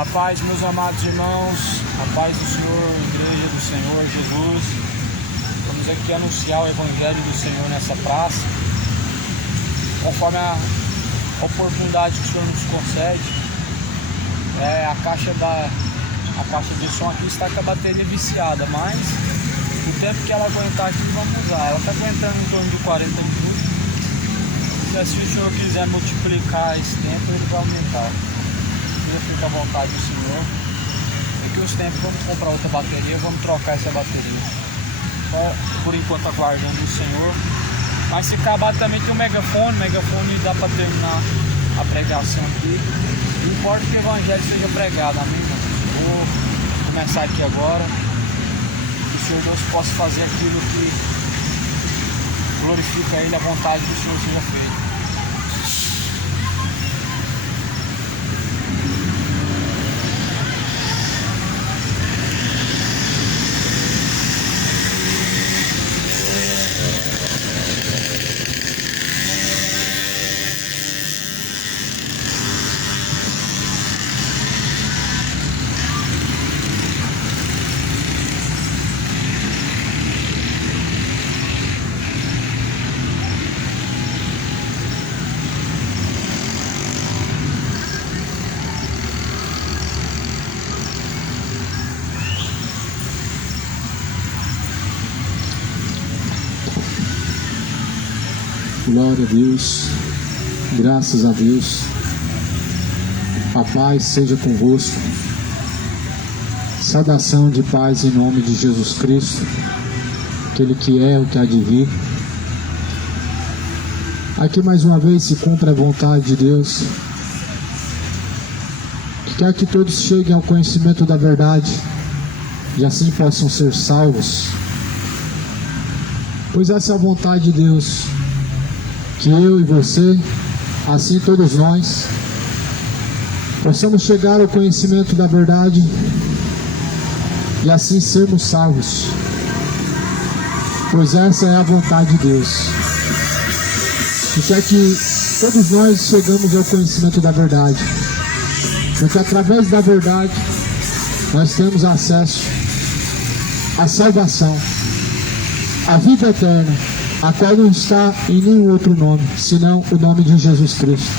A paz, meus amados irmãos, a paz do Senhor, Igreja do Senhor Jesus. Vamos aqui anunciar o Evangelho do Senhor nessa praça, conforme a oportunidade que o Senhor nos concede. A caixa de som aqui está com a bateria viciada, mas o tempo que ela aguentar aqui, vamos usar. Ela está aguentando em torno de 40 minutos. E se o Senhor quiser multiplicar esse tempo, ele vai aumentar. Fica à vontade do Senhor. Daqui uns tempos vamos comprar outra bateria, vamos trocar essa bateria. Por enquanto aguardando o Senhor. Mas se acabar também tem o megafone dá para terminar a pregação aqui. Não importa que o Evangelho seja pregado, amém, irmãos? Vou começar aqui agora. Que o Senhor Deus possa fazer aquilo que glorifica Ele, a vontade do Senhor seja feita. Glória a Deus, graças a Deus. A paz seja convosco. Saudação de paz em nome de Jesus Cristo, aquele que é o que há de vir. Aqui mais uma vez se cumpre a vontade de Deus, que quer que todos cheguem ao conhecimento da verdade e assim possam ser salvos. Pois essa é a vontade de Deus, que eu e você, assim todos nós, possamos chegar ao conhecimento da verdade e assim sermos salvos. Pois essa é a vontade de Deus. E quer que todos nós chegamos ao conhecimento da verdade, porque através da verdade nós temos acesso à salvação, à vida eterna, a qual não está em nenhum outro nome, senão o nome de Jesus Cristo.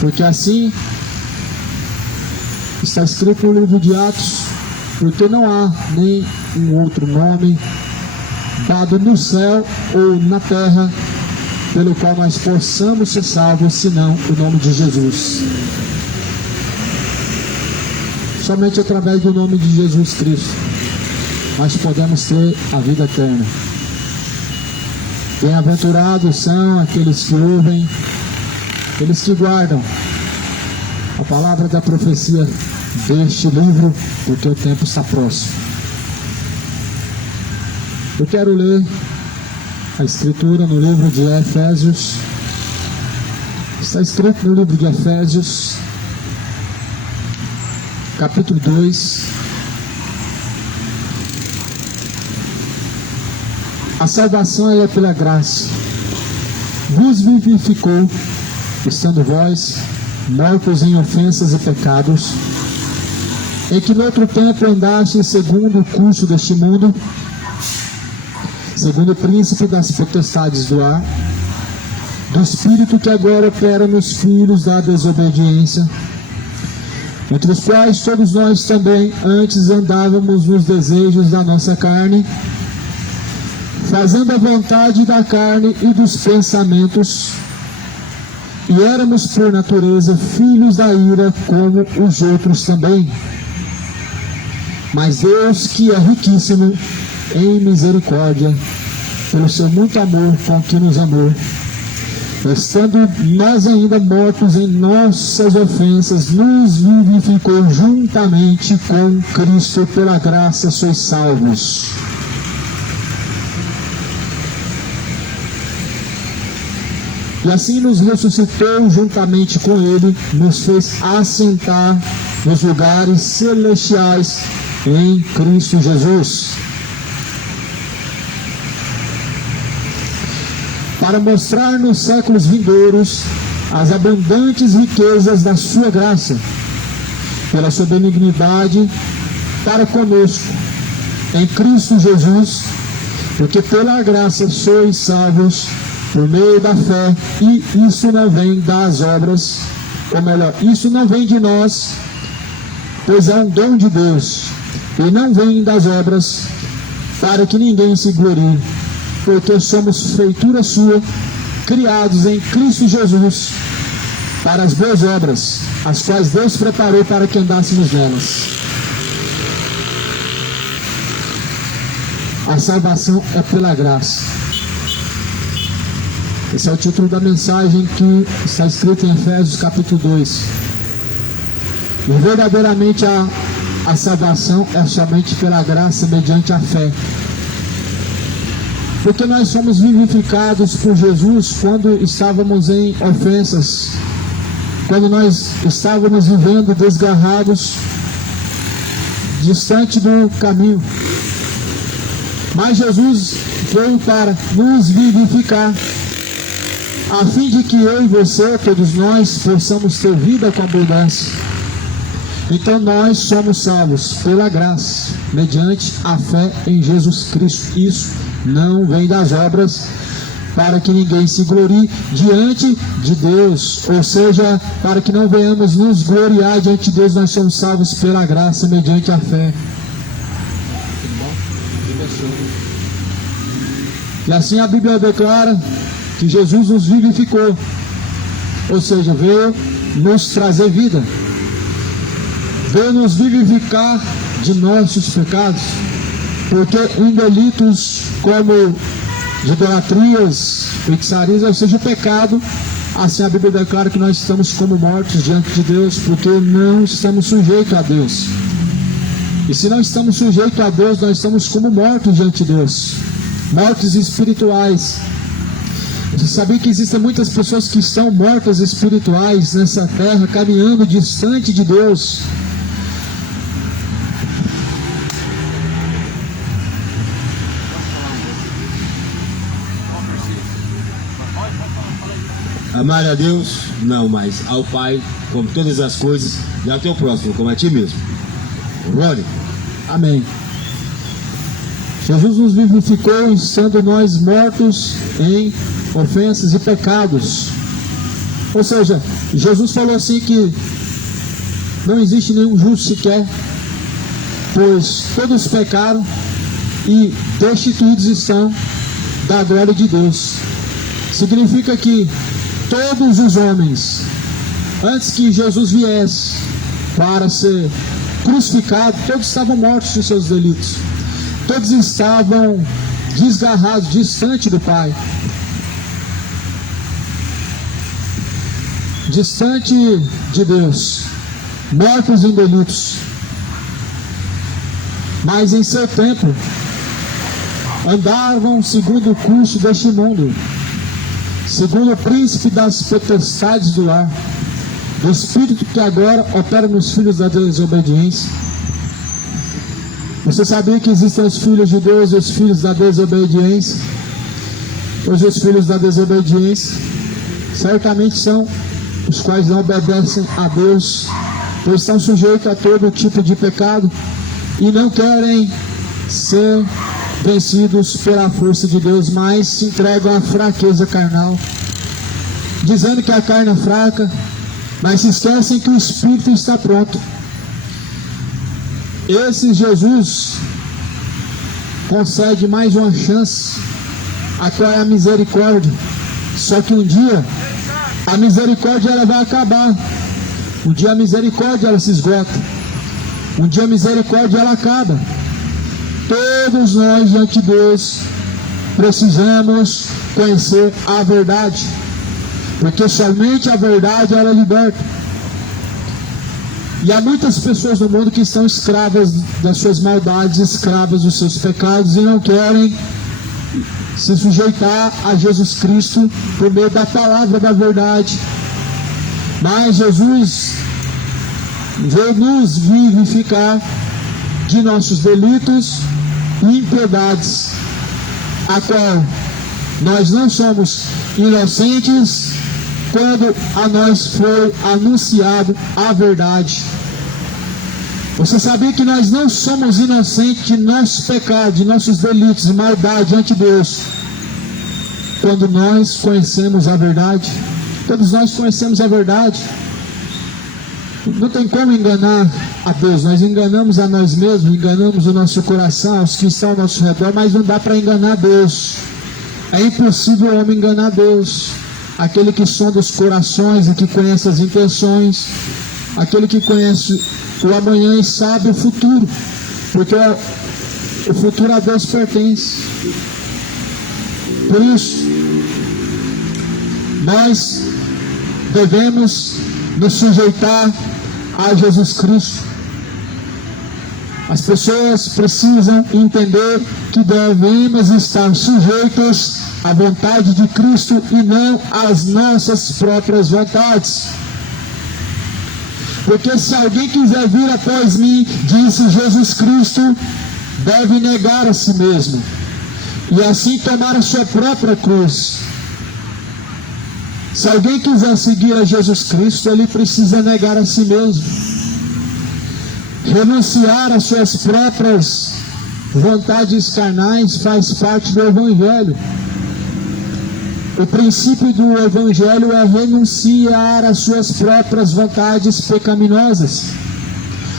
Porque assim está escrito no livro de Atos, porque não há nem um outro nome dado no céu ou na terra, pelo qual nós possamos ser salvos, senão o nome de Jesus. Somente através do nome de Jesus Cristo nós podemos ter a vida eterna. Bem-aventurados são aqueles que ouvem, aqueles que guardam a palavra da profecia deste livro, porque o tempo está próximo. Eu quero ler a escritura no livro de Efésios. Está escrito no livro de Efésios, capítulo 2. A salvação é pela graça. Vos vivificou, estando vós mortos em ofensas e pecados, em que no outro tempo andastes segundo o curso deste mundo, segundo o príncipe das potestades do ar, do espírito que agora opera nos filhos da desobediência, entre os quais todos nós também antes andávamos nos desejos da nossa carne, fazendo a vontade da carne e dos pensamentos, e éramos por natureza filhos da ira como os outros também. Mas Deus, que é riquíssimo em misericórdia, pelo seu muito amor com que nos amou, estando nós ainda mortos em nossas ofensas, nos vivificou juntamente com Cristo. Pela graça sois salvos. E assim nos ressuscitou juntamente com Ele, nos fez assentar nos lugares celestiais em Cristo Jesus, para mostrar nos séculos vindouros as abundantes riquezas da sua graça, pela sua benignidade para conosco, em Cristo Jesus, porque pela graça sois salvos por meio da fé, e isso não vem das obras, ou melhor, isso não vem de nós, pois é um dom de Deus, e não vem das obras, para que ninguém se glorie, porque somos feitura sua, criados em Cristo Jesus, para as boas obras, as quais Deus preparou para que andássemos nelas. A salvação é pela graça. Esse é o título da mensagem que está escrito em Efésios capítulo 2. E verdadeiramente a salvação é somente pela graça, mediante a fé. Porque nós somos vivificados por Jesus quando estávamos em ofensas, quando nós estávamos vivendo desgarrados, distante do caminho. Mas Jesus veio para nos vivificar, a fim de que eu e você, todos nós, possamos ter vida com abundância. Então nós somos salvos pela graça, mediante a fé em Jesus Cristo. Isso não vem das obras, para que ninguém se glorie diante de Deus, ou seja, para que não venhamos nos gloriar diante de Deus. Nós somos salvos pela graça, mediante a fé. E assim a Bíblia declara que Jesus nos vivificou, ou seja, veio nos trazer vida, veio nos vivificar de nossos pecados, porque em delitos como idolatrias, feitiçarias, ou seja, o pecado, assim a Bíblia declara que nós estamos como mortos diante de Deus, porque não estamos sujeitos a Deus. E se não estamos sujeitos a Deus, nós estamos como mortos diante de Deus, mortos espirituais. Você sabia que existem muitas pessoas que estão mortas espirituais nessa terra, caminhando distante de Deus? Amar a Deus, não, mas ao Pai, como todas as coisas, e ao teu próximo, como a ti mesmo. Glória. Amém. Jesus nos vivificou, estando nós mortos em ofensas e pecados. Ou seja, Jesus falou assim que não existe nenhum justo sequer, pois todos pecaram e destituídos estão da glória de Deus. Significa que todos os homens, antes que Jesus viesse para ser crucificado, todos estavam mortos em seus delitos. Todos estavam desgarrados, distante do Pai, distante de Deus, mortos em delitos. Mas em seu tempo andavam segundo o curso deste mundo, segundo o príncipe das potestades do ar, do espírito que agora opera nos filhos da desobediência. Você sabia que existem os filhos de Deus e os filhos da desobediência? Hoje os filhos da desobediência certamente são os quais não obedecem a Deus, pois estão sujeitos a todo tipo de pecado e não querem ser vencidos pela força de Deus, mas se entregam à fraqueza carnal, dizendo que a carne é fraca, mas se esquecem que o Espírito está pronto. Esse Jesus concede mais uma chance, a qual é a misericórdia. Só que um dia a misericórdia ela vai acabar. Um dia a misericórdia ela se esgota. Um dia a misericórdia ela acaba. Todos nós diante de Deus precisamos conhecer a verdade, porque somente a verdade ela liberta. E há muitas pessoas no mundo que estão escravas das suas maldades, escravas dos seus pecados, e não querem se sujeitar a Jesus Cristo por meio da palavra da verdade. Mas Jesus veio nos vivificar de nossos delitos e impiedades, a qual nós não somos inocentes quando a nós foi anunciado a verdade. Você sabia que nós não somos inocentes de nossos pecados, de nossos delitos e maldade diante de Deus, quando nós conhecemos a verdade? Todos nós conhecemos a verdade. Não tem como enganar a Deus. Nós enganamos a nós mesmos, enganamos o nosso coração, os que estão ao nosso redor, mas não dá para enganar Deus. É impossível o homem enganar Deus. Aquele que sonda os corações e que conhece as intenções, aquele que conhece o amanhã e sabe o futuro, porque o futuro a Deus pertence. Por isso, nós devemos nos sujeitar a Jesus Cristo. As pessoas precisam entender que devemos estar sujeitos à vontade de Cristo e não às nossas próprias vontades. Porque se alguém quiser vir após mim, disse Jesus Cristo, deve negar a si mesmo e assim tomar a sua própria cruz. Se alguém quiser seguir a Jesus Cristo, ele precisa negar a si mesmo, renunciar às suas próprias vontades carnais. Faz parte do Evangelho. O princípio do Evangelho é renunciar às suas próprias vontades pecaminosas.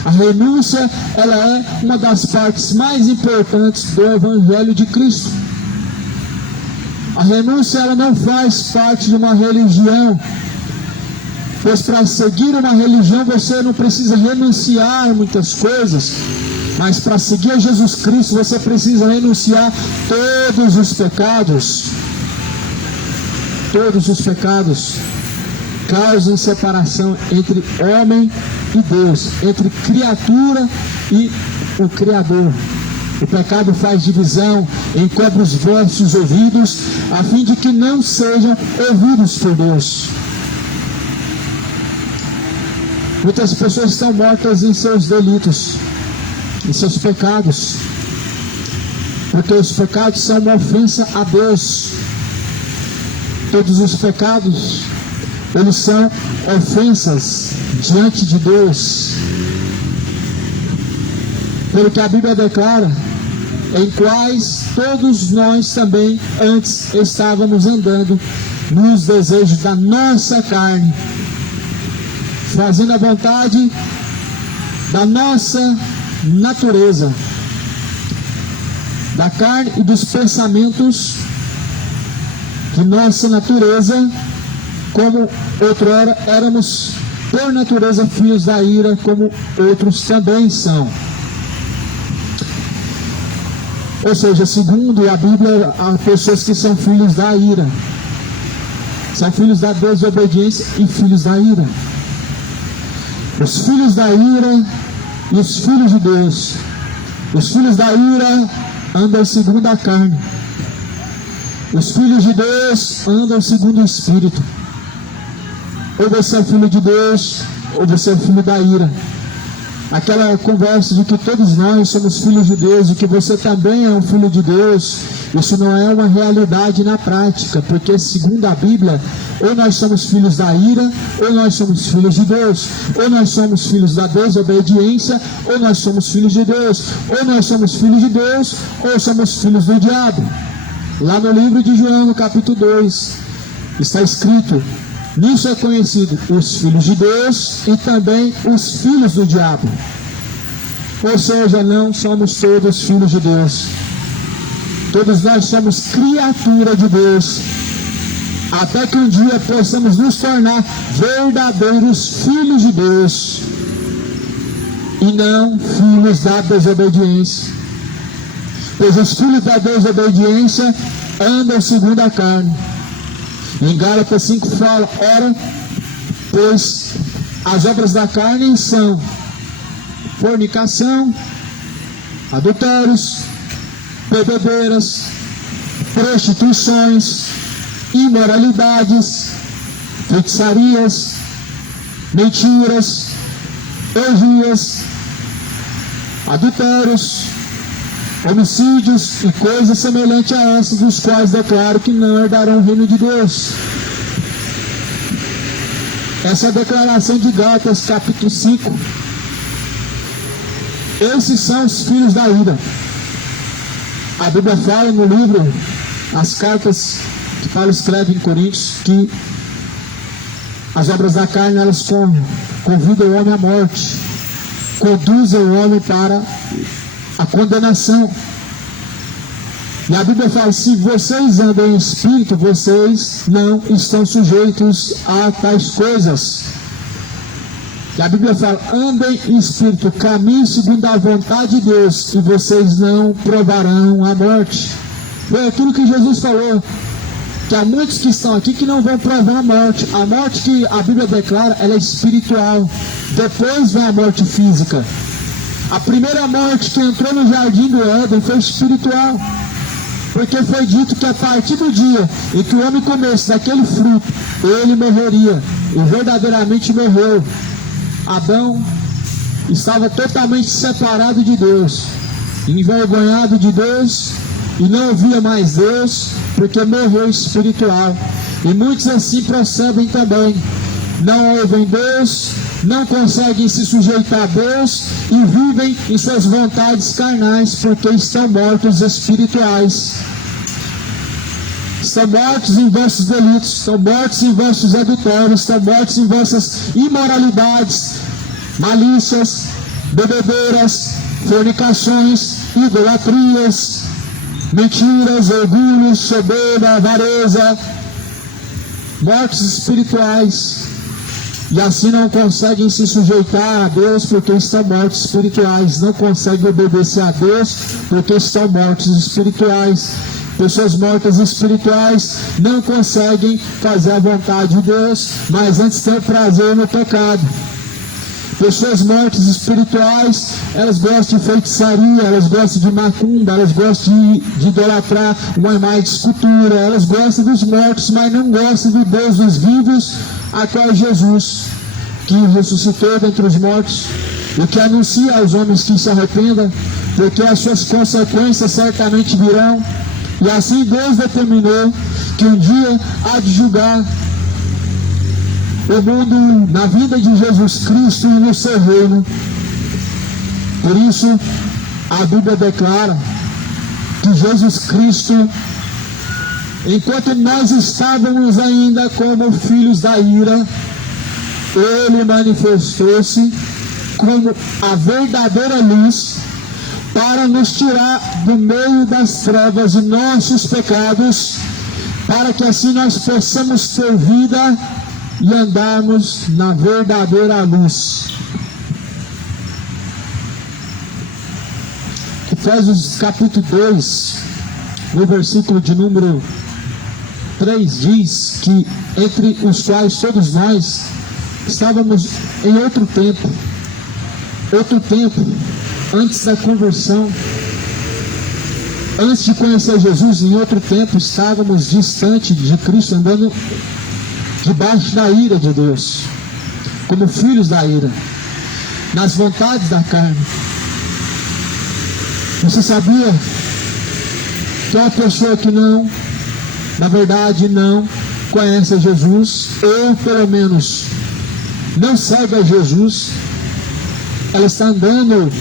A renúncia, ela é uma das partes mais importantes do Evangelho de Cristo. A renúncia, ela não faz parte de uma religião, pois para seguir uma religião você não precisa renunciar a muitas coisas, mas para seguir a Jesus Cristo você precisa renunciar todos os pecados. Todos os pecados causam separação entre homem e Deus, entre criatura e o Criador. O pecado faz divisão, encobre os vossos ouvidos, a fim de que não sejam ouvidos por Deus. Muitas pessoas estão mortas em seus delitos, em seus pecados, porque os pecados são uma ofensa a Deus. Todos os pecados, eles são ofensas diante de Deus. Pelo que a Bíblia declara, em quais todos nós também antes estávamos andando nos desejos da nossa carne, fazendo a vontade da nossa natureza, da carne e dos pensamentos de nossa natureza, como outrora éramos por natureza filhos da ira, como outros também são. Ou seja, segundo a Bíblia, há pessoas que são filhos da ira, são filhos da desobediência e filhos da ira. Os filhos da ira e os filhos de Deus. Os filhos da ira andam segundo a carne. Os filhos de Deus andam segundo o Espírito. Ou você é filho de Deus, ou você é filho da ira. Aquela conversa de que todos nós somos filhos de Deus e que você também é um filho de Deus, isso não é uma realidade na prática, porque segundo a Bíblia, ou nós somos filhos da ira, ou nós somos filhos de Deus, ou nós somos filhos da desobediência, ou nós somos filhos de Deus, ou nós somos filhos de Deus, ou somos filhos do diabo. Lá no livro de João, no capítulo 2, está escrito: nisso é conhecido os filhos de Deus e também os filhos do diabo. Ou seja, não somos todos filhos de Deus. Todos nós somos criatura de Deus, até que um dia possamos nos tornar verdadeiros filhos de Deus e não filhos da desobediência. Pois os filhos da desobediência andam segundo a carne. Em Gálatas 5 fala: ora, pois as obras da carne são fornicação, adultérios, bebedeiras, prostituições, imoralidades, feitiçarias, mentiras, orgias, adultérios, homicídios e coisas semelhantes a essas, dos quais declaro que não herdarão o reino de Deus. Essa é a declaração de Gálatas capítulo 5. Esses são os filhos da ira. A Bíblia fala no livro, as cartas que Paulo escreve em Coríntios, que as obras da carne, elas convidam o homem à morte, conduzem o homem para a condenação. E a Bíblia fala, se vocês andam em espírito, vocês não estão sujeitos a tais coisas. E a Bíblia fala, andem em espírito, caminhem segundo a vontade de Deus, e vocês não provarão a morte. Foi aquilo que Jesus falou, que há muitos que estão aqui que não vão provar a morte. A morte que a Bíblia declara, ela é espiritual. Depois vem a morte física. A primeira morte que entrou no jardim do Éden foi espiritual. Porque foi dito que a partir do dia em que o homem comesse daquele fruto, ele morreria. E verdadeiramente morreu. Adão estava totalmente separado de Deus, envergonhado de Deus, e não ouvia mais Deus, porque morreu espiritual. E muitos assim procedem também. Não ouvem Deus, não conseguem se sujeitar a Deus e vivem em suas vontades carnais, porque estão mortos espirituais. Estão mortos em vossos delitos, estão mortos em vossos adultérios, estão mortos em vossas imoralidades, malícias, bebedeiras, fornicações, idolatrias, mentiras, orgulhos, soberba, avareza, mortos espirituais. E assim não conseguem se sujeitar a Deus porque estão mortos espirituais. Não conseguem obedecer a Deus porque estão mortos espirituais. Pessoas mortas espirituais não conseguem fazer a vontade de Deus, mas antes têm o prazer no pecado. Pessoas mortas espirituais, elas gostam de feitiçaria, elas gostam de macumba, elas gostam de idolatrar uma imagem de escultura, elas gostam dos mortos, mas não gostam do Deus dos vivos, a qual é Jesus, que ressuscitou dentre os mortos, e que anuncia aos homens que se arrependam, porque as suas consequências certamente virão. E assim Deus determinou que um dia há de julgar o mundo na vinda de Jesus Cristo e no seu reino. Por isso, a Bíblia declara que Jesus Cristo, enquanto nós estávamos ainda como filhos da ira, Ele manifestou-se como a verdadeira luz, para nos tirar do meio das trevas de nossos pecados, para que assim nós possamos ter vida e andarmos na verdadeira luz. Efésios capítulo 2, no versículo de número 3, diz que entre os quais todos nós estávamos em outro tempo, antes da conversão, antes de conhecer Jesus, em outro tempo estávamos distante de Cristo, andando debaixo da ira de Deus, como filhos da ira, nas vontades da carne. Você sabia que é uma pessoa que não, na verdade, não conhece a Jesus, ou pelo menos não segue a Jesus, ela está andando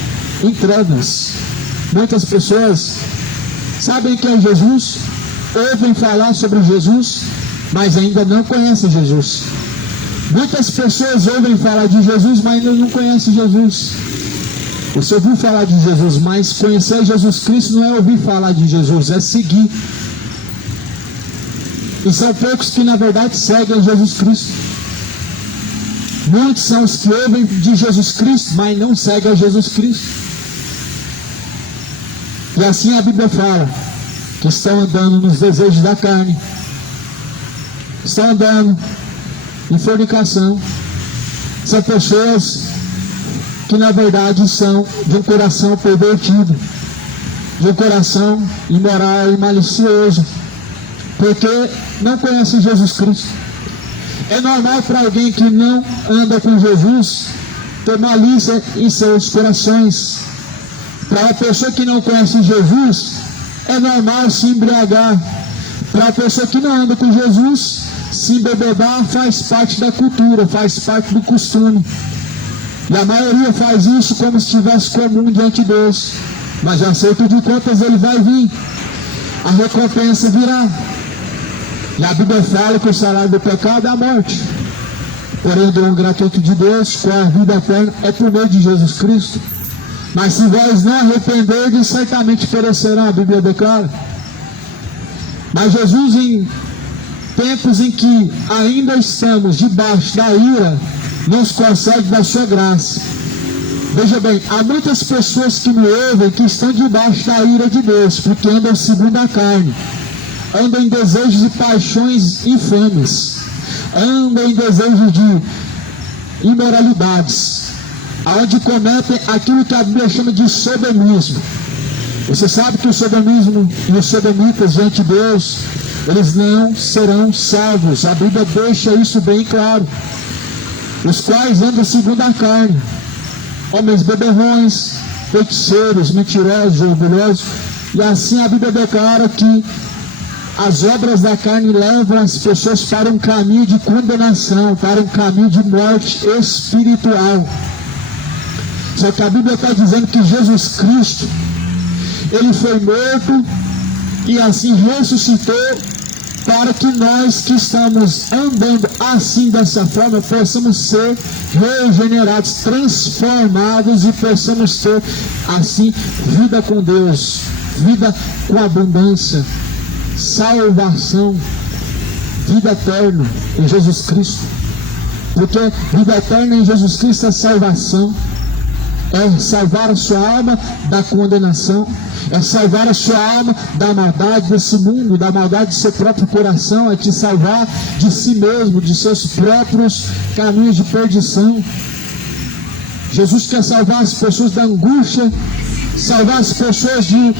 em trevas. Muitas pessoas sabem que é Jesus, ouvem falar sobre Jesus, mas ainda não conhecem Jesus. Muitas pessoas ouvem falar de Jesus, mas ainda não conhecem Jesus. Você ouviu falar de Jesus, mas conhecer Jesus Cristo não é ouvir falar de Jesus, é seguir. E são poucos que na verdade seguem Jesus Cristo. Muitos são os que ouvem de Jesus Cristo, mas não seguem a Jesus Cristo. E assim a Bíblia fala que estão andando nos desejos da carne, estão andando em fornicação. São pessoas que na verdade são de um coração pervertido, de um coração imoral e malicioso, porque não conhecem Jesus Cristo. É normal para alguém que não anda com Jesus ter malícia em seus corações. Para a pessoa que não conhece Jesus, é normal se embriagar. Para a pessoa que não anda com Jesus, se embebedar faz parte da cultura, faz parte do costume. E a maioria faz isso como se estivesse comum diante de Deus. Mas já sei que de contas ele vai vir. A recompensa virá. E a Bíblia fala que o salário do pecado é a morte. Porém, o dom gratuito de Deus, com a vida eterna, é por meio de Jesus Cristo. Mas se vós não arrependerdes, certamente perecerão, a Bíblia declara. Mas Jesus, em tempos em que ainda estamos debaixo da ira, nos concede da sua graça. Veja bem, há muitas pessoas que me ouvem que estão debaixo da ira de Deus, porque andam segundo a carne, andam em desejos e paixões infames, andam em desejos de imoralidades, aonde cometem aquilo que a Bíblia chama de sodomismo. Você sabe que o sodomismo e os sodomitas diante de Deus, eles não serão salvos. A Bíblia deixa isso bem claro. Os quais andam segundo a carne, homens beberrões, feiticeiros, mentirosos, orgulhosos. E assim a Bíblia declara que as obras da carne levam as pessoas para um caminho de condenação, para um caminho de morte espiritual. Só que a Bíblia está dizendo que Jesus Cristo, ele foi morto e assim ressuscitou, para que nós que estamos andando assim, dessa forma, possamos ser regenerados, transformados e possamos ter assim vida com Deus, vida com abundância, salvação, vida eterna em Jesus Cristo. Porque vida eterna em Jesus Cristo é salvação. É salvar a sua alma da condenação, é salvar a sua alma da maldade desse mundo, da maldade do seu próprio coração, é te salvar de si mesmo, de seus próprios caminhos de perdição. Jesus quer salvar as pessoas da angústia, salvar as pessoas de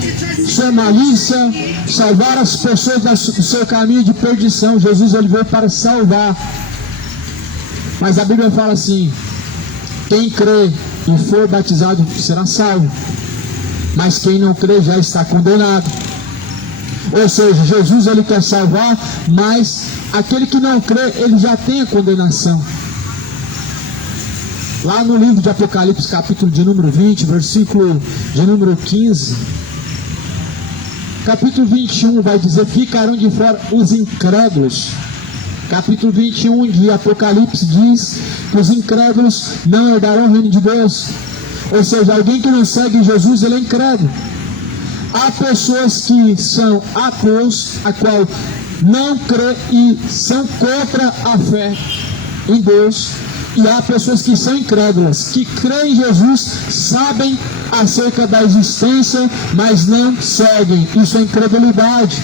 sua malícia, salvar as pessoas do seu caminho de perdição. Jesus, ele veio para salvar. Mas a Bíblia fala assim: quem crê e for batizado será salvo, mas quem não crê já está condenado. Ou seja, Jesus, ele quer salvar, mas aquele que não crê, ele já tem a condenação. Lá no livro de Apocalipse, capítulo de número 20, versículo de número 15, capítulo 21 vai dizer: ficarão de fora os incrédulos. Capítulo 21 de Apocalipse diz que os incrédulos não herdarão o reino de Deus. Ou seja, alguém que não segue Jesus, ele é incrédulo. Há pessoas que são ateus, a qual não crê e são contra a fé em Deus. E há pessoas que são incrédulas, que creem em Jesus, sabem acerca da existência, mas não seguem. Isso é incredulidade.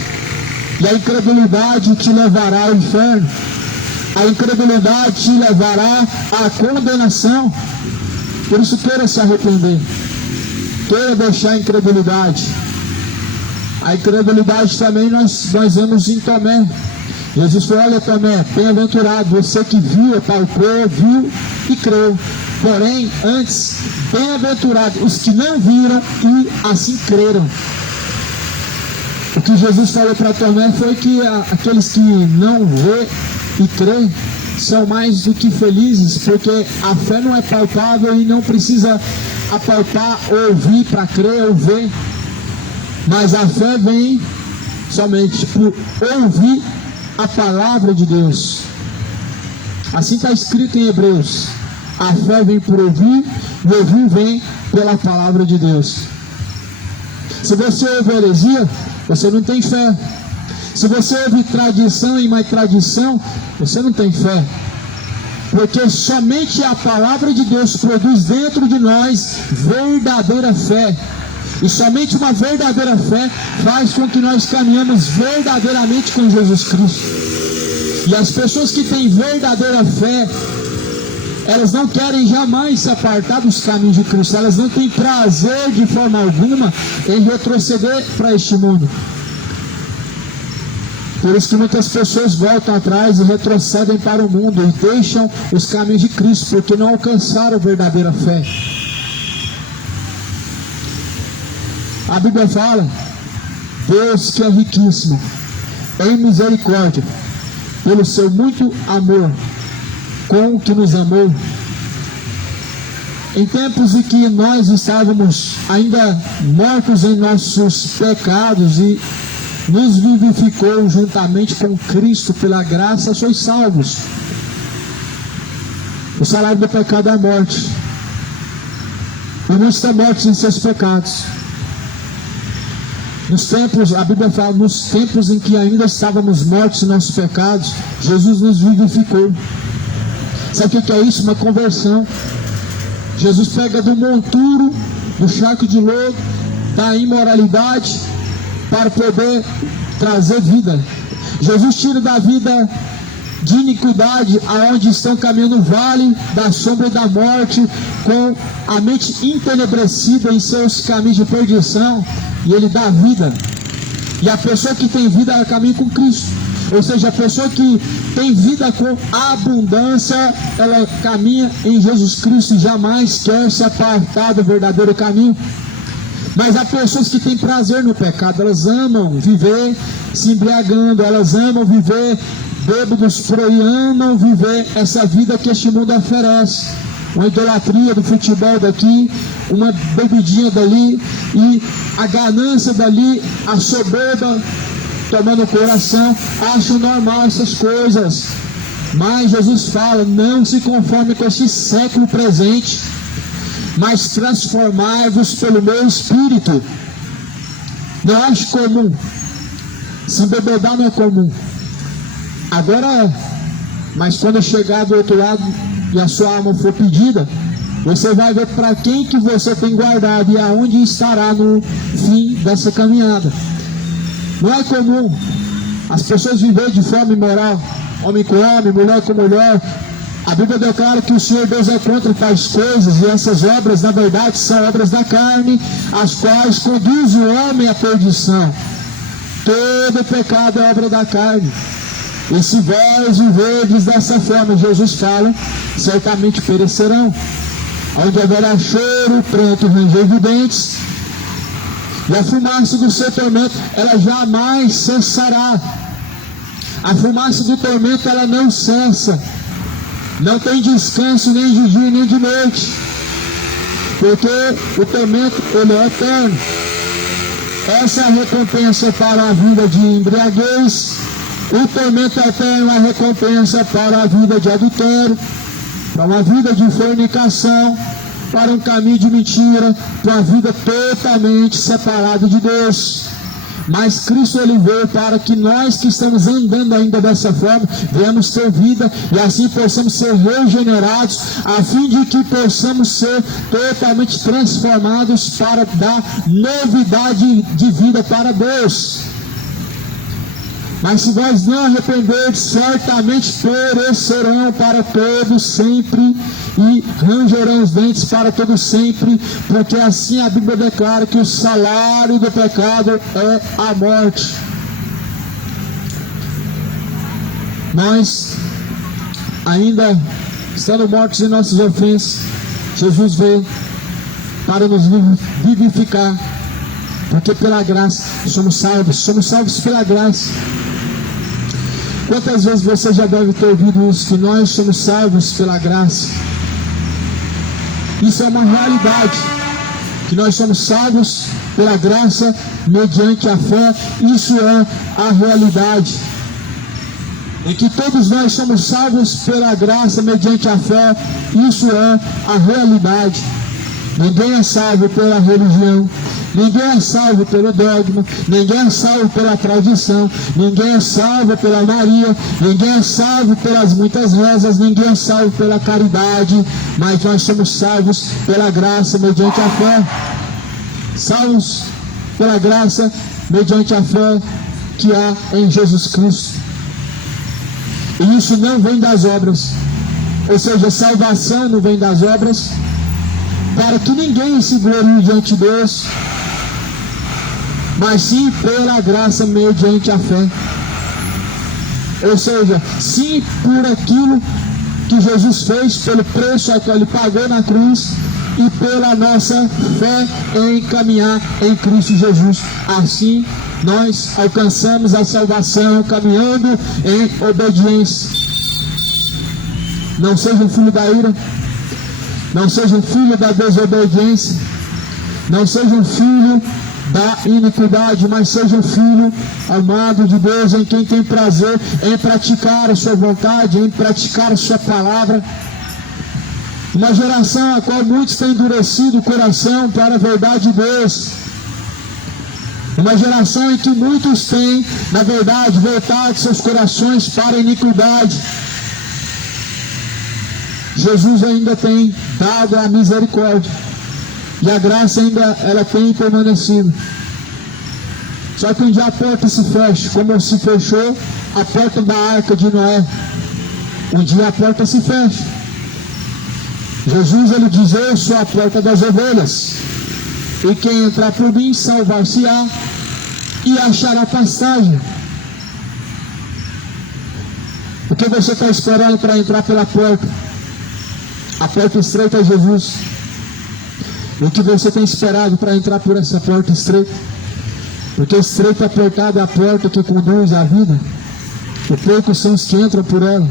E a incredulidade te levará ao inferno. A incredulidade te levará à condenação. Por isso, queira se arrepender. Queira deixar a incredulidade. A incredulidade também nós vemos em Tomé. Jesus falou: olha, Tomé, bem-aventurado, você que viu, apalpou, viu e creu. Porém, antes, bem-aventurado os que não viram e assim creram. O que Jesus falou para Tomé foi que aqueles que não vê e crê são mais do que felizes, porque a fé não é palpável e não precisa apalpar ou ouvir para crer ou ver, mas a fé vem somente por ouvir a palavra de Deus. Assim está escrito em Hebreus: a fé vem por ouvir, e ouvir vem pela palavra de Deus. Se você ouve heresia, você não tem fé. Se você ouve tradição e mais tradição, você não tem fé. Porque somente a palavra de Deus produz dentro de nós verdadeira fé. E somente uma verdadeira fé faz com que nós caminhamos verdadeiramente com Jesus Cristo. E as pessoas que têm verdadeira fé, elas não querem jamais se apartar dos caminhos de Cristo. Elas não têm prazer de forma alguma em retroceder para este mundo. Por isso que muitas pessoas voltam atrás e retrocedem para o mundo e deixam os caminhos de Cristo, porque não alcançaram a verdadeira fé. A Bíblia fala: Deus, que é riquíssimo em misericórdia, pelo seu muito amor com o que nos amou, Em tempos em que nós estávamos ainda mortos em nossos pecados e nos vivificou juntamente com Cristo, pela graça sois salvos. O salário do pecado é a morte. E não estão mortos em seus pecados. Nos tempos, a Bíblia fala, nos tempos em que ainda estávamos mortos em nossos pecados, Jesus nos vivificou. Sabe o que é isso? Uma conversão. Jesus pega do monturo, do charco de lodo, da imoralidade, para poder trazer vida. Jesus tira da vida de iniquidade, aonde estão caminhando o vale da sombra e da morte, com a mente entenebrecida em seus caminhos de perdição, e Ele dá vida. E a pessoa que tem vida, ela caminha com Cristo. Ou seja, a pessoa que tem vida com abundância, ela caminha em Jesus Cristo e jamais quer se apartar do verdadeiro caminho. Mas há pessoas que têm prazer no pecado, elas amam viver se embriagando, elas amam viver bêbados, e amam viver essa vida que este mundo oferece. Uma idolatria do futebol daqui, uma bebidinha dali, e a ganância dali, a soberba tomando o coração, acham normal essas coisas. Mas Jesus fala, não se conforme com este século presente, mas transformai-vos pelo meu Espírito. Não acho comum. Se embebedar não é comum. Agora é. Mas quando chegar do outro lado e a sua alma for pedida, você vai ver para quem que você tem guardado e aonde estará no fim dessa caminhada. Não é comum as pessoas viverem de forma imoral, homem com homem, mulher com mulher. A Bíblia declara que o Senhor Deus é contra tais coisas, e essas obras, na verdade, são obras da carne, as quais conduzem o homem à perdição. Todo pecado é obra da carne. E se vós viverdes dessa forma, Jesus fala, certamente perecerão. Onde haverá choro, pranto, ranger de dentes, e a fumaça do seu tormento, ela jamais cessará. A fumaça do tormento, ela não cessa. Não tem descanso nem de dia nem de noite. Porque o tormento, ele é eterno. Essa é a recompensa para a vida de embriaguez. O tormento eterno é a recompensa para a vida de adultério, para uma vida de fornicação, para um caminho de mentira, para uma vida totalmente separada de Deus. Mas Cristo, Ele veio para que nós que estamos andando ainda dessa forma, venhamos ter vida e assim possamos ser regenerados, a fim de que possamos ser totalmente transformados para dar novidade de vida para Deus. Mas se vós não arrependerdes, certamente perecerão para todos sempre, e rangerão os dentes para todos sempre, porque assim a Bíblia declara que o salário do pecado é a morte. Nós, ainda estando mortos em nossas ofensas, Jesus veio para nos vivificar, porque pela graça somos salvos pela graça. Quantas vezes você já deve ter ouvido isso, que nós somos salvos pela graça? Isso é uma realidade, que nós somos salvos pela graça mediante a fé. Isso é a realidade, em que todos nós somos salvos pela graça mediante a fé. Isso é a realidade. Ninguém é salvo pela religião, ninguém é salvo pelo dogma, ninguém é salvo pela tradição, ninguém é salvo pela Maria, ninguém é salvo pelas muitas rezas, ninguém é salvo pela caridade, mas nós somos salvos pela graça mediante a fé. Salvos pela graça mediante a fé que há em Jesus Cristo. E isso não vem das obras, ou seja, a salvação não vem das obras, para que ninguém se glorie diante de Deus, mas sim pela graça mediante a fé. Ou seja, sim por aquilo que Jesus fez, pelo preço que Ele pagou na cruz, e pela nossa fé em caminhar em Cristo Jesus. Assim nós alcançamos a salvação caminhando em obediência. Não seja filho da ira. Não seja um filho da desobediência, não seja um filho da iniquidade, mas seja um filho amado de Deus, em quem tem prazer em praticar a sua vontade, em praticar a sua palavra. Uma geração a qual muitos têm endurecido o coração para a verdade de Deus. Uma geração em que muitos têm, na verdade, voltado seus corações para a iniquidade. Jesus ainda tem dado a misericórdia. E a graça ainda ela tem permanecido. Só que um dia a porta se fecha, como se fechou a porta da arca de Noé. Um dia a porta se fecha. Jesus ele diz: eu sou a porta das ovelhas, e quem entrar por mim salvar-se-á e achará pastagem. O que você está esperando para entrar pela porta? A porta estreita é Jesus. O que você tem esperado para entrar por essa porta estreita? Porque estreita e apertada é a porta que conduz à vida, e poucos são os que entram por ela.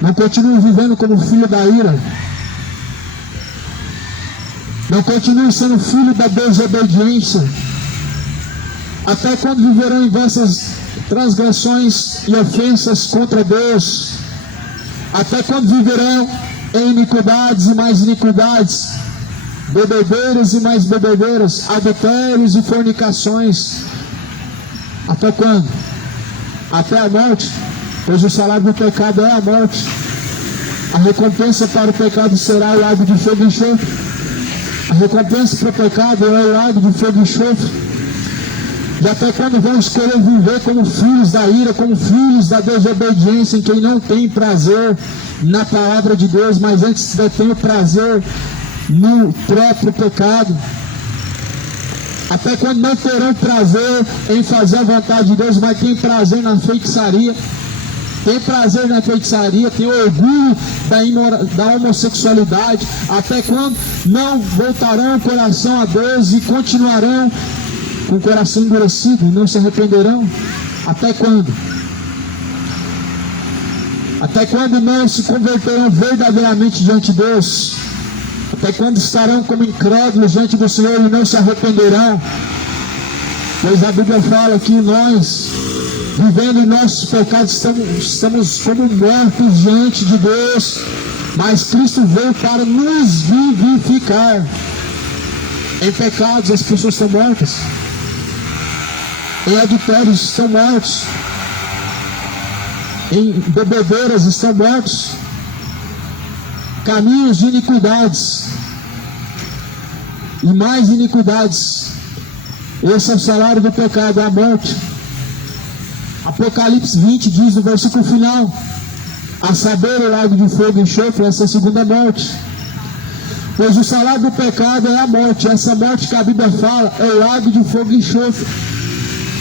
Não continue vivendo como filho da ira. Não continue sendo filho da desobediência. Até quando viverão em vossas transgressões e ofensas contra Deus? Até quando viverão em iniquidades e mais iniquidades, bebedeiras e mais bebedeiras, adultérios e fornicações? Até quando? Até a morte, pois o salário do pecado é a morte. A recompensa para o pecado será o lago de fogo e enxofre. A recompensa para o pecado é o lago de fogo e enxofre. E até quando vão escolher viver como filhos da ira, como filhos da desobediência, em quem não tem prazer na palavra de Deus, mas antes tem o prazer no próprio pecado? Até quando não terão prazer em fazer a vontade de Deus, mas tem prazer na feitiçaria? Tem prazer na feitiçaria, tem orgulho da homossexualidade? Até quando não voltarão o coração a Deus e continuarão com o coração endurecido e não se arrependerão? Até quando? Até quando não se converterão verdadeiramente diante de Deus? Até quando estarão como incrédulos diante do Senhor e não se arrependerão? Pois a Bíblia fala que nós, vivendo em nossos pecados, estamos como mortos diante de Deus, mas Cristo veio para nos vivificar. Em pecados as pessoas estão mortas, em adultérios estão mortos, em bebedeiras estão mortos, caminhos de iniquidades e mais iniquidades. Esse é o salário do pecado, é a morte. Apocalipse 20 diz no versículo final: a saber, o lago de fogo e enxofre, essa é a segunda morte. Pois o salário do pecado é a morte. Essa morte que a Bíblia fala é o lago de fogo e enxofre.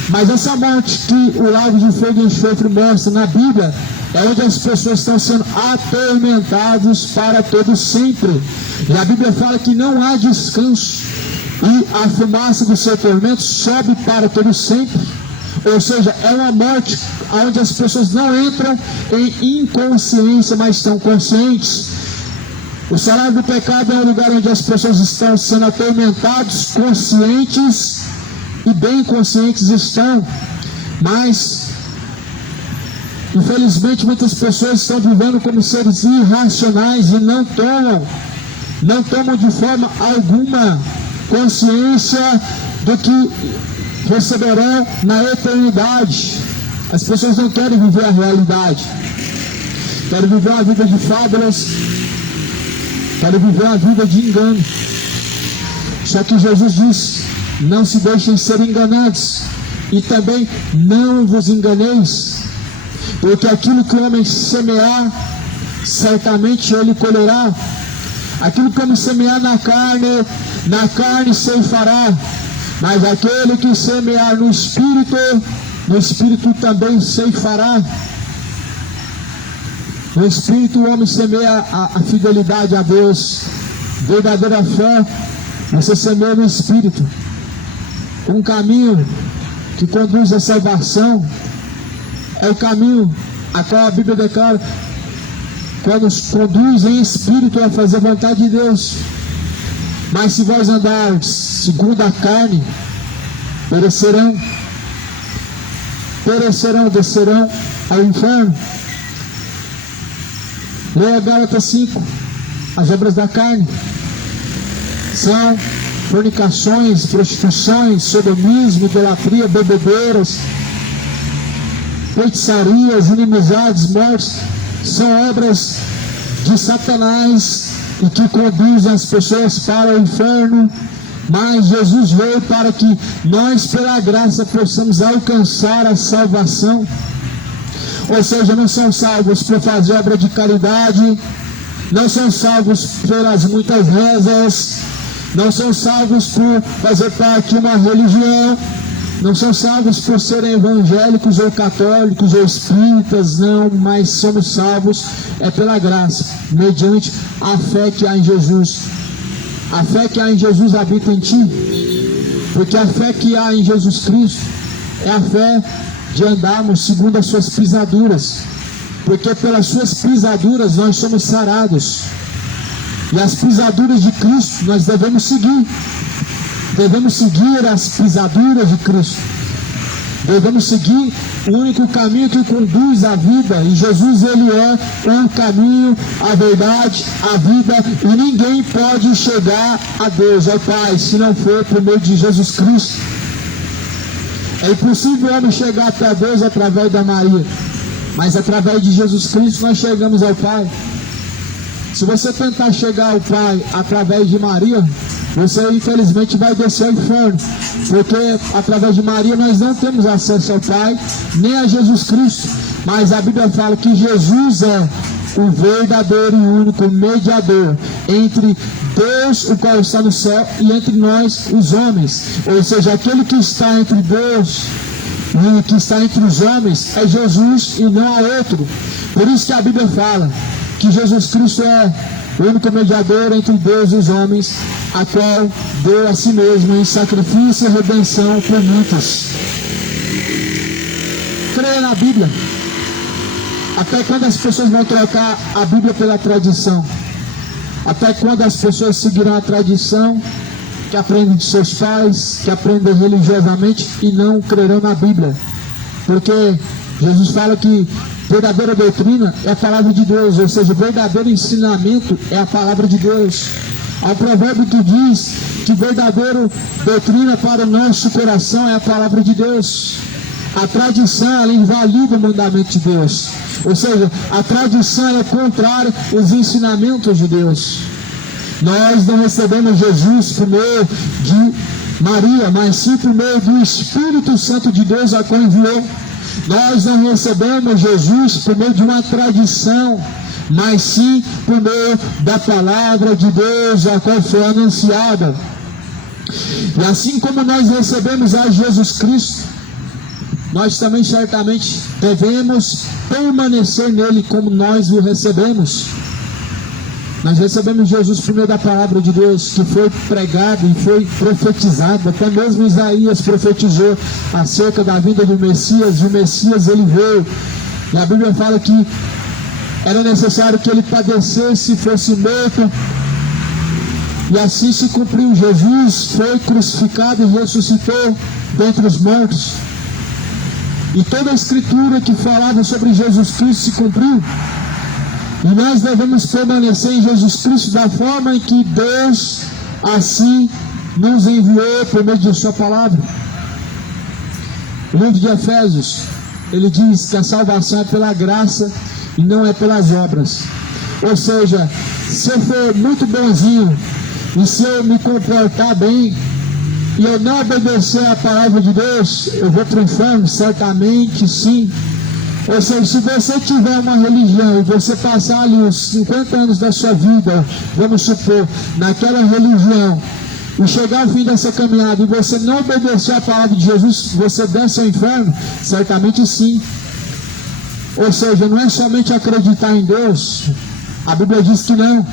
Mas essa morte que o lago de fogo e enxofre mostra na Bíblia é onde as pessoas estão sendo atormentadas para todo sempre. E a Bíblia fala que não há descanso, e a fumaça do seu tormento sobe para todo sempre. Ou seja, é uma morte onde as pessoas não entram em inconsciência, mas estão conscientes. O salário do pecado é um lugar onde as pessoas estão sendo atormentadas, conscientes e bem conscientes estão. Mas, infelizmente, muitas pessoas estão vivendo como seres irracionais e não tomam de forma alguma consciência do que receberão na eternidade. As pessoas não querem viver a realidade, querem viver uma vida de fábulas, querem viver uma vida de engano. Só que Jesus diz: não se deixem ser enganados, e também não vos enganeis, porque aquilo que o homem semear, certamente ele colherá. Aquilo que o homem semear na carne ceifará. Mas aquele que semear no Espírito também ceifará. No Espírito o homem semeia a fidelidade a Deus, verdadeira fé. Você semeia no Espírito, um caminho que conduz à salvação. É o caminho a qual a Bíblia declara qual nos conduz em espírito a fazer a vontade de Deus. Mas se vós andardes segundo a carne, perecerão, descerão ao inferno. Leia Gálatas 5. As obras da carne são fornicações, prostituições, sodomismo, idolatria, bebedeiras, feitiçarias, inimizades, mortes. São obras de Satanás e que conduzem as pessoas para o inferno. Mas Jesus veio para que nós, pela graça, possamos alcançar a salvação. Ou seja, não são salvos por fazer obra de caridade, não são salvos pelas muitas rezas, não são salvos por fazer parte de uma religião, não são salvos por serem evangélicos ou católicos ou espíritas, não, mas somos salvos pela graça, mediante a fé que há em Jesus. A fé que há em Jesus habita em ti, porque a fé que há em Jesus Cristo é a fé de andarmos segundo as suas pisaduras, porque pelas suas pisaduras nós somos sarados, e as pisaduras de Cristo nós devemos seguir as pisaduras de Cristo, devemos seguir o único caminho que conduz à vida, e Jesus, ele é o caminho, a verdade, a vida, e ninguém pode chegar a Deus, ao Pai, se não for por meio de Jesus Cristo. É impossível o homem chegar até Deus através da Maria, mas através de Jesus Cristo nós chegamos ao Pai. Se você tentar chegar ao Pai através de Maria, você infelizmente vai descer ao inferno, porque através de Maria nós não temos acesso ao Pai, nem a Jesus Cristo. Mas a Bíblia fala que Jesus é o verdadeiro e único mediador entre Deus, o qual está no céu, e entre nós, os homens. Ou seja, aquele que está entre Deus e que está entre os homens é Jesus e não há outro. Por isso que a Bíblia fala que Jesus Cristo é o único mediador entre Deus e os homens, a qual deu a si mesmo em sacrifício e redenção por muitos. Creia na Bíblia. Até quando as pessoas vão trocar a Bíblia pela tradição? Até quando as pessoas seguirão a tradição que aprendem de seus pais, que aprendem religiosamente e não crerão na Bíblia? Porque Jesus fala que verdadeira doutrina é a palavra de Deus, ou seja, o verdadeiro ensinamento é a palavra de Deus. Há um provérbio que diz que verdadeira doutrina para o nosso coração é a palavra de Deus. A tradição, ela invalida o mandamento de Deus. Ou seja, a tradição é contrária aos ensinamentos de Deus. Nós não recebemos Jesus por meio de Maria, mas sim por meio do Espírito Santo de Deus, a qual enviou. Nós não recebemos Jesus por meio de uma tradição, mas sim por meio da palavra de Deus, a qual foi anunciada. E assim como nós recebemos a Jesus Cristo, nós também certamente devemos permanecer nele como nós o recebemos. Nós recebemos Jesus por meio da palavra de Deus, que foi pregado e foi profetizado. Até mesmo Isaías profetizou acerca da vinda do Messias, e o Messias ele veio. E a Bíblia fala que era necessário que ele padecesse, fosse morto, e assim se cumpriu. Jesus foi crucificado e ressuscitou dentre os mortos. E toda a escritura que falava sobre Jesus Cristo se cumpriu. E nós devemos permanecer em Jesus Cristo da forma em que Deus assim nos enviou por meio de sua palavra. O livro de Efésios, ele diz que a salvação é pela graça e não é pelas obras. Ou seja, se eu for muito bonzinho e se eu me comportar bem e eu não obedecer a palavra de Deus, eu vou para o inferno? Certamente sim. Ou seja, se você tiver uma religião e você passar ali os 50 anos da sua vida, vamos supor, naquela religião, e chegar ao fim dessa caminhada e você não obedecer a palavra de Jesus, você desce ao inferno? Certamente sim. Ou seja, não é somente acreditar em Deus. A Bíblia diz que não.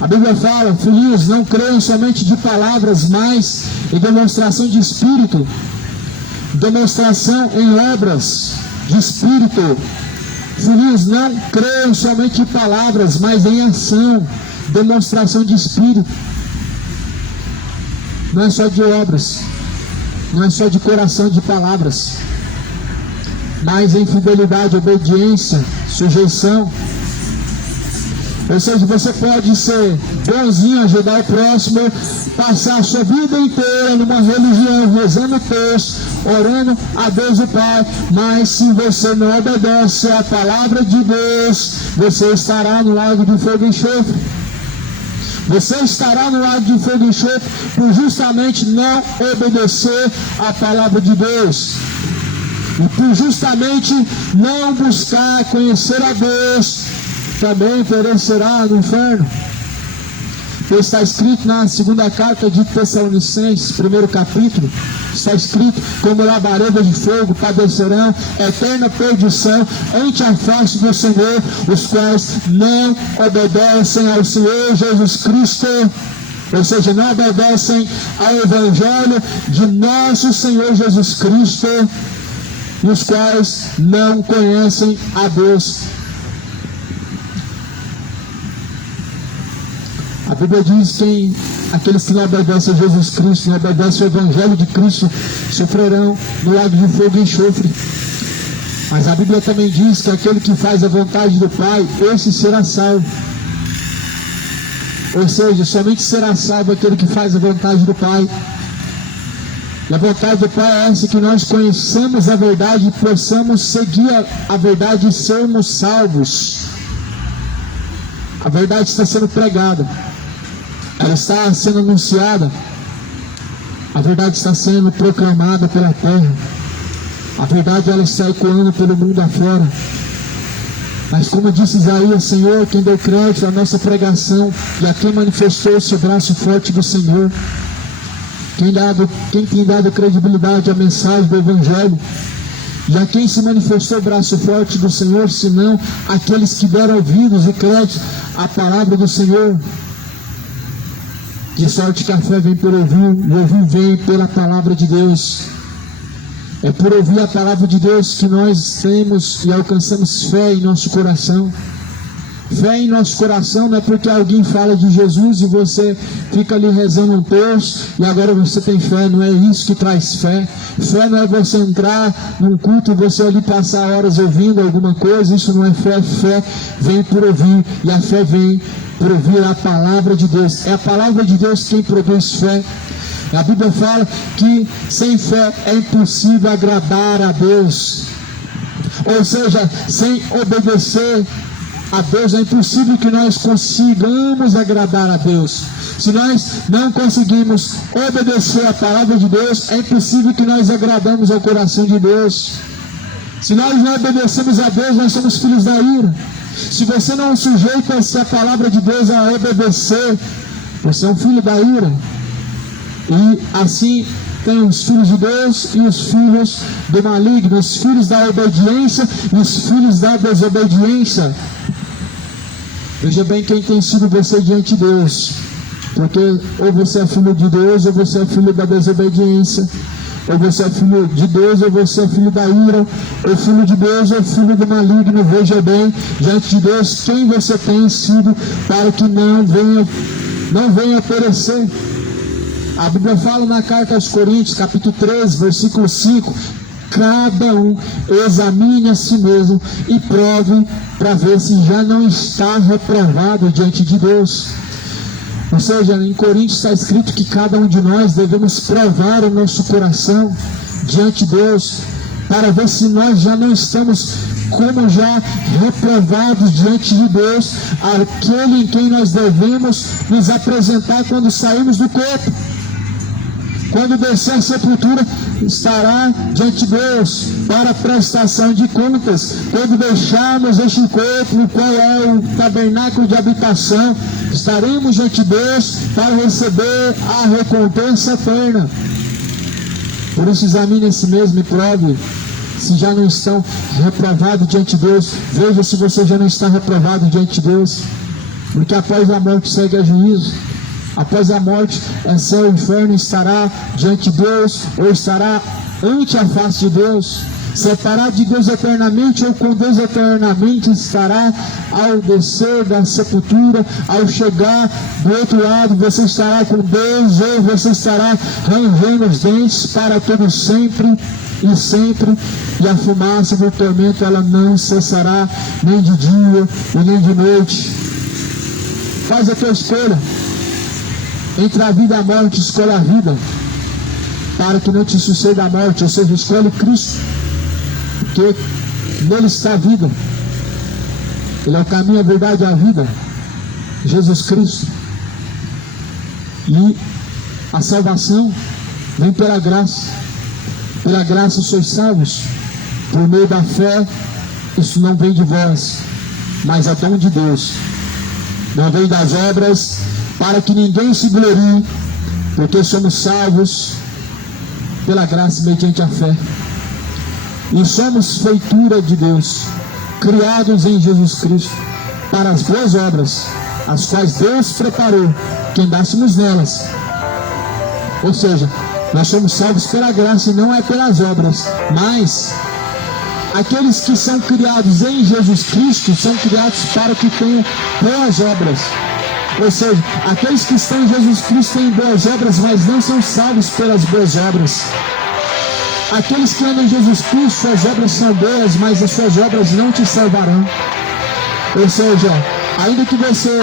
A Bíblia fala, filhinhos, não creiam somente de palavras, mas em demonstração de espírito, demonstração em obras de espírito. Filhinhos, não creiam somente em palavras, mas em ação, demonstração de espírito. Não é só de obras, não é só de coração, de palavras, mas em fidelidade, obediência, sujeição. Ou seja, você pode ser bonzinho, ajudar o próximo, passar a sua vida inteira numa religião, rezando o texto, orando a Deus o Pai, mas se você não obedece à palavra de Deus, você estará no lago de fogo e enxofre. Você estará no lago de fogo e enxofre por justamente não obedecer à palavra de Deus. E por justamente não buscar conhecer a Deus, também perecerá no inferno. Está escrito na segunda carta de Tessalonicenses, primeiro capítulo, está escrito: como labareda de fogo padecerão eterna perdição ante a face do Senhor, os quais não obedecem ao Senhor Jesus Cristo. Ou seja, não obedecem ao Evangelho de nosso Senhor Jesus Cristo, e os quais não conhecem a Deus. A Bíblia diz que aqueles que não obedecem a Jesus Cristo, não obedecem ao Evangelho de Cristo, sofrerão no lago de fogo e enxofre. Mas a Bíblia também diz que aquele que faz a vontade do Pai, esse será salvo. Ou seja, somente será salvo aquele que faz a vontade do Pai. E a vontade do Pai é essa, que nós conheçamos a verdade e possamos seguir a verdade e sermos salvos. A verdade está sendo pregada, ela está sendo anunciada, a verdade está sendo proclamada pela terra, a verdade ela está ecoando pelo mundo afora. Mas como disse Isaías: Senhor, quem deu crédito à nossa pregação e a quem manifestou o seu braço forte do Senhor, quem tem dado credibilidade à mensagem do Evangelho, e a quem se manifestou o braço forte do Senhor, senão aqueles que deram ouvidos e crédito à palavra do Senhor. De sorte que a fé vem por ouvir, e ouvir vem pela palavra de Deus. É por ouvir a palavra de Deus que nós temos e alcançamos fé em nosso coração. Fé em nosso coração não é porque alguém fala de Jesus e você fica ali rezando um texto e agora você tem fé. Não é isso que traz fé. Fé não é você entrar num culto e você ali passar horas ouvindo alguma coisa. Isso não é fé. Fé vem por ouvir, e a fé vem por ouvir a palavra de Deus. É a palavra de Deus quem produz fé. A Bíblia fala que sem fé é impossível agradar a Deus. Ou seja, sem obedecer a Deus é impossível que nós consigamos agradar a Deus. Se nós não conseguimos obedecer a palavra de Deus, é impossível que nós agradamos ao coração de Deus. Se nós não obedecemos a Deus, nós somos filhos da ira. Se você não sujeita-se à palavra de Deus a obedecer, você é um filho da ira. E assim tem os filhos de Deus e os filhos do maligno, os filhos da obediência e os filhos da desobediência. Veja bem quem tem sido você diante de Deus, porque ou você é filho de Deus ou você é filho da desobediência, ou você é filho de Deus ou você é filho da ira, ou filho de Deus ou filho do maligno. Veja bem diante de Deus quem você tem sido, para que não venha perecer. A Bíblia fala na carta aos Coríntios, capítulo 13, versículo 5: cada um examine a si mesmo e prove para ver se já não está reprovado diante de Deus. Ou seja, em Coríntios está escrito que cada um de nós devemos provar o nosso coração diante de Deus, para ver se nós já não estamos como já reprovados diante de Deus, aquele em quem nós devemos nos apresentar quando saímos do corpo. Quando descer a sepultura, estará diante de Deus para prestação de contas. Quando deixarmos este corpo, o qual é o tabernáculo de habitação, estaremos diante de Deus para receber a recompensa eterna. Por isso, examine a si mesmo e prove se já não estão reprovados diante de Deus. Veja se você já não está reprovado diante de Deus, porque após a morte segue a juízo. Após a morte é céu e inferno. Estará diante de Deus ou estará ante a face de Deus. Separado de Deus eternamente ou com Deus eternamente estará ao descer da sepultura, ao chegar do outro lado, você estará com Deus ou você estará rangendo os dentes para todo sempre e sempre, e a fumaça do tormento ela não cessará nem de dia e nem de noite. Faz a tua escolha entre a vida e a morte, escolha a vida, para que não te suceda a morte, ou seja, escolhe Cristo, porque nele está a vida. Ele é o caminho, a verdade e a vida, Jesus Cristo. E a salvação vem pela graça. Pela graça sois salvos, por meio da fé. Isso não vem de vós, mas é dom de Deus. Não vem das obras, para que ninguém se glorie, porque somos salvos pela graça mediante a fé. E somos feitura de Deus, criados em Jesus Cristo, para as boas obras, as quais Deus preparou, que andássemos nelas. Ou seja, nós somos salvos pela graça e não é pelas obras. Mas aqueles que são criados em Jesus Cristo são criados para que tenham boas obras. Ou seja, aqueles que estão em Jesus Cristo têm boas obras, mas não são salvos pelas boas obras. Aqueles que andam em Jesus Cristo, suas obras são boas, mas as suas obras não te salvarão. Ou seja, ainda que você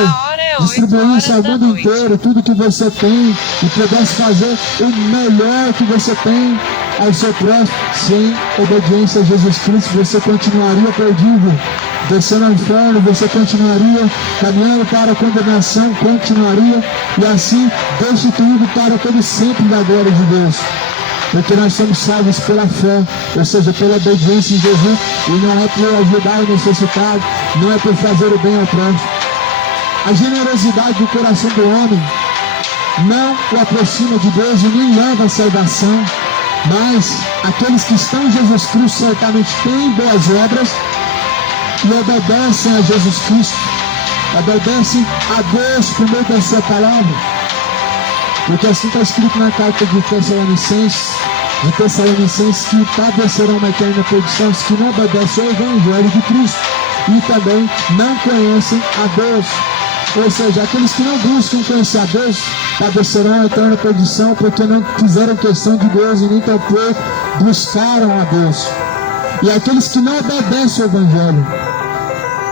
distribuísse ao mundo inteiro tudo que você tem e pudesse fazer o melhor que você tem ao seu próximo, sem obediência a Jesus Cristo, você continuaria perdido, descendo ao inferno, você continuaria caminhando para a condenação, continuaria e assim destituído para todo sempre da glória de Deus. Porque nós somos salvos pela fé, ou seja, pela obediência em Jesus, e não é por ajudar o necessitado, não é por fazer o bem ao próximo. A generosidade do coração do homem não o aproxima de Deus e nem leva à salvação, mas aqueles que estão em Jesus Cristo certamente têm boas obras e obedecem a Jesus Cristo, obedecem a Deus por meio da sua palavra. Porque assim está escrito na carta de Tessalonicenses que padecerão uma eterna perdição os que não obedecem ao Evangelho de Cristo e também não conhecem a Deus. Ou seja, aqueles que não buscam conhecer a Deus padecerão a eterna perdição porque não fizeram questão de Deus e nem tampouco buscaram a Deus. E aqueles que não obedecem ao Evangelho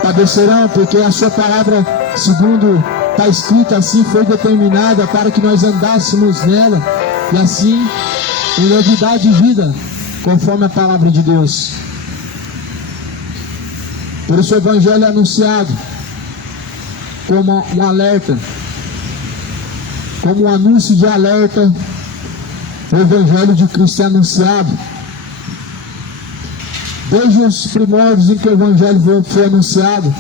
padecerão porque a sua palavra, segundo está escrita assim, foi determinada para que nós andássemos nela e assim em novidade de vida, conforme a palavra de Deus. Por isso o Evangelho é anunciado como um alerta, como um anúncio de alerta. O Evangelho de Cristo é anunciado desde os primórdios em que o Evangelho foi anunciado.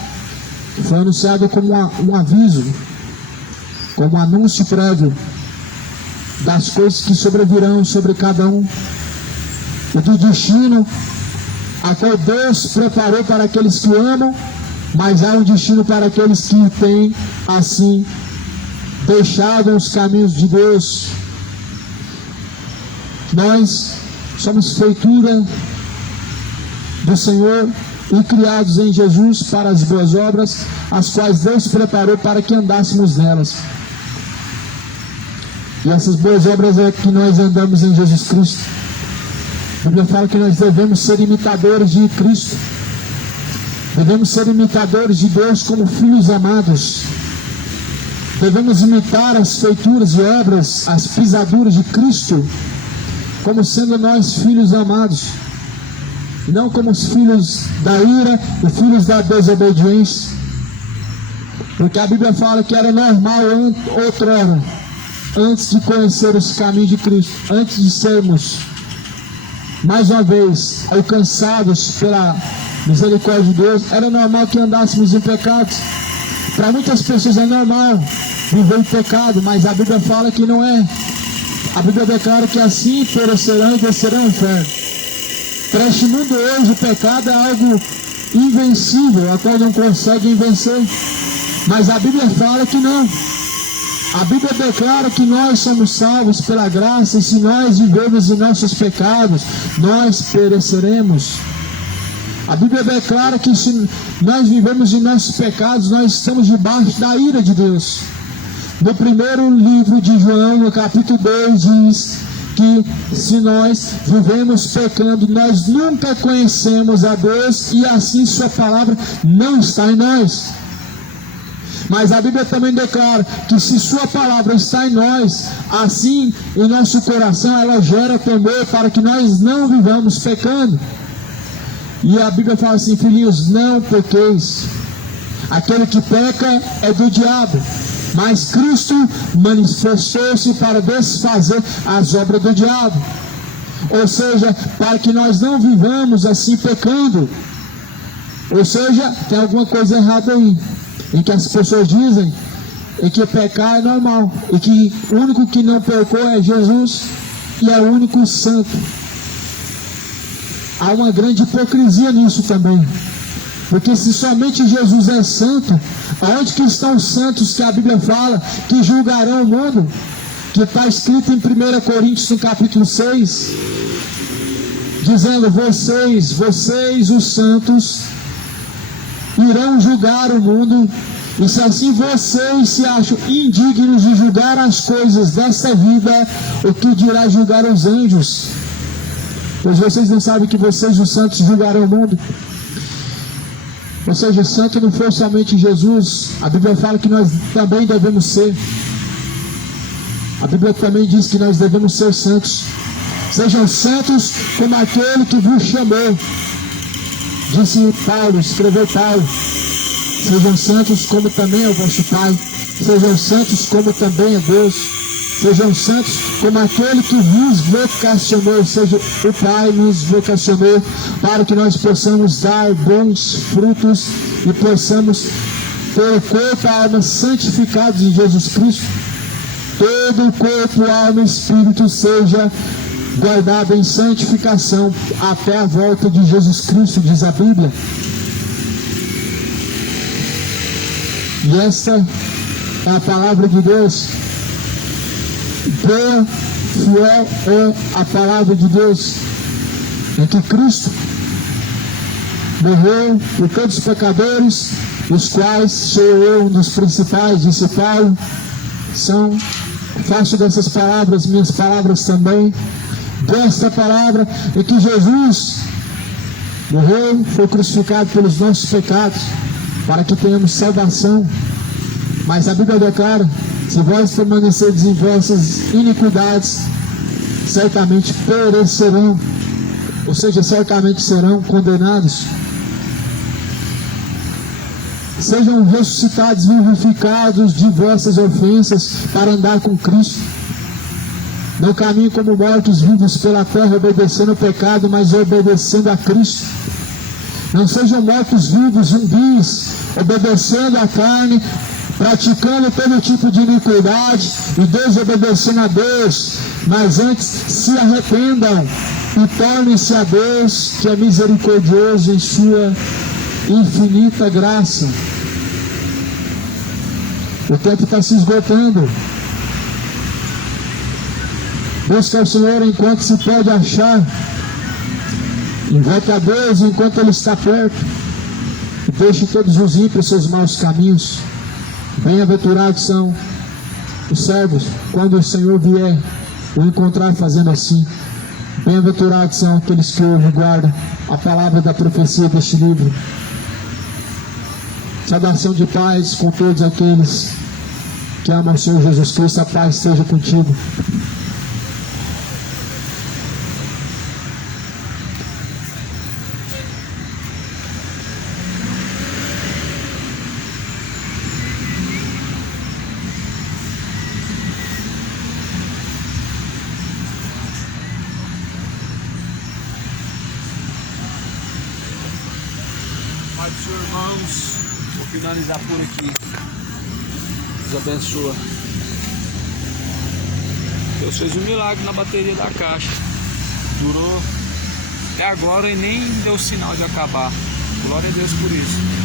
Foi anunciado como um aviso, como um anúncio prévio das coisas que sobrevirão sobre cada um e do destino a qual Deus preparou para aqueles que amam, mas há um destino para aqueles que têm assim deixado os caminhos de Deus. Nós somos feitura do Senhor e criados em Jesus para as boas obras, as quais Deus preparou para que andássemos nelas. E essas boas obras é que nós andamos em Jesus Cristo. A Bíblia fala que nós devemos ser imitadores de Cristo. Devemos ser imitadores de Deus como filhos amados. Devemos imitar as feituras e obras, as pisaduras de Cristo, como sendo nós filhos amados. Não como os filhos da ira e filhos da desobediência. Porque a Bíblia fala que era normal outrora, antes de conhecer os caminhos de Cristo, antes de sermos, mais uma vez, alcançados pela misericórdia de Deus, era normal que andássemos em pecados. Para muitas pessoas é normal viver em pecado, mas a Bíblia fala que não é. A Bíblia declara que assim perecerão e descerão ao inferno. Para este mundo hoje, o pecado é algo invencível, a qual não conseguem vencer. Mas a Bíblia fala que não. A Bíblia declara que nós somos salvos pela graça, e se nós vivemos em nossos pecados, nós pereceremos. A Bíblia declara que se nós vivemos em nossos pecados, nós estamos debaixo da ira de Deus. No primeiro livro de João, no capítulo 2, diz que se nós vivemos pecando, nós nunca conhecemos a Deus, e assim sua palavra não está em nós. Mas a Bíblia também declara que se sua palavra está em nós, assim em nosso coração ela gera temor para que nós não vivamos pecando. E a Bíblia fala assim: filhinhos, não pequeis. Aquele que peca é do diabo, mas Cristo manifestou-se para desfazer as obras do diabo. Ou seja, para que nós não vivamos assim pecando. Ou seja, tem alguma coisa errada aí, em que as pessoas dizem em que pecar é normal, e que o único que não pecou é Jesus, e é o único santo. Há uma grande hipocrisia nisso também, porque se somente Jesus é santo, aonde que estão os santos que a Bíblia fala que julgarão o mundo? Que está escrito em 1 Coríntios no capítulo 6, dizendo: vocês os santos irão julgar o mundo. E se assim vocês se acham indignos de julgar as coisas desta vida, o que dirá julgar os anjos? Pois vocês não sabem que vocês, os santos, julgarão o mundo? Ou seja, santo não foi somente Jesus. A Bíblia fala que nós também devemos ser. A Bíblia também diz que nós devemos ser santos. Sejam santos como aquele que vos chamou. Disse Paulo, escreveu Paulo: sejam santos como também é o vosso Pai. Sejam santos como também é Deus. Sejam santos como aquele que vos vocacionou, ou seja, o Pai nos vocacionou, para que nós possamos dar bons frutos e possamos ter o corpo e a alma santificados em Jesus Cristo. Todo o corpo, alma e espírito seja guardado em santificação até a volta de Jesus Cristo, diz a Bíblia. E esta é a palavra de Deus. Boa, fiel é a palavra de Deus, em que Cristo morreu por todos os pecadores, os quais sou eu um dos principais, disse Paulo. Faço dessas palavras minhas palavras também. Desta palavra em que Jesus morreu, foi crucificado pelos nossos pecados, para que tenhamos salvação. Mas a Bíblia declara: se vós permanecerdes em vossas iniquidades, certamente perecerão, ou seja, certamente serão condenados. Sejam ressuscitados, vivificados de vossas ofensas, para andar com Cristo. Não caminhem como mortos vivos pela terra, obedecendo ao pecado, mas obedecendo a Cristo. Não sejam mortos vivos, zumbis, obedecendo à carne, praticando todo tipo de iniquidade e desobedecendo a Deus, mas antes se arrependam e tornem-se a Deus, que é misericordioso em sua infinita graça. O tempo está se esgotando. Busca o Senhor enquanto se pode achar. Invoque a Deus enquanto Ele está perto. E deixe todos os ímpios seus maus caminhos. Bem-aventurados são os servos quando o Senhor vier o encontrar fazendo assim. Bem-aventurados são aqueles que ouvem e guardam a palavra da profecia deste livro. Saudação de paz com todos aqueles que amam o Senhor Jesus Cristo. A paz esteja contigo. Pai do Senhor, irmãos, vou finalizar por aqui. Deus abençoa. Deus fez um milagre na bateria da caixa. Durou até agora e nem deu sinal de acabar. Glória a Deus por isso.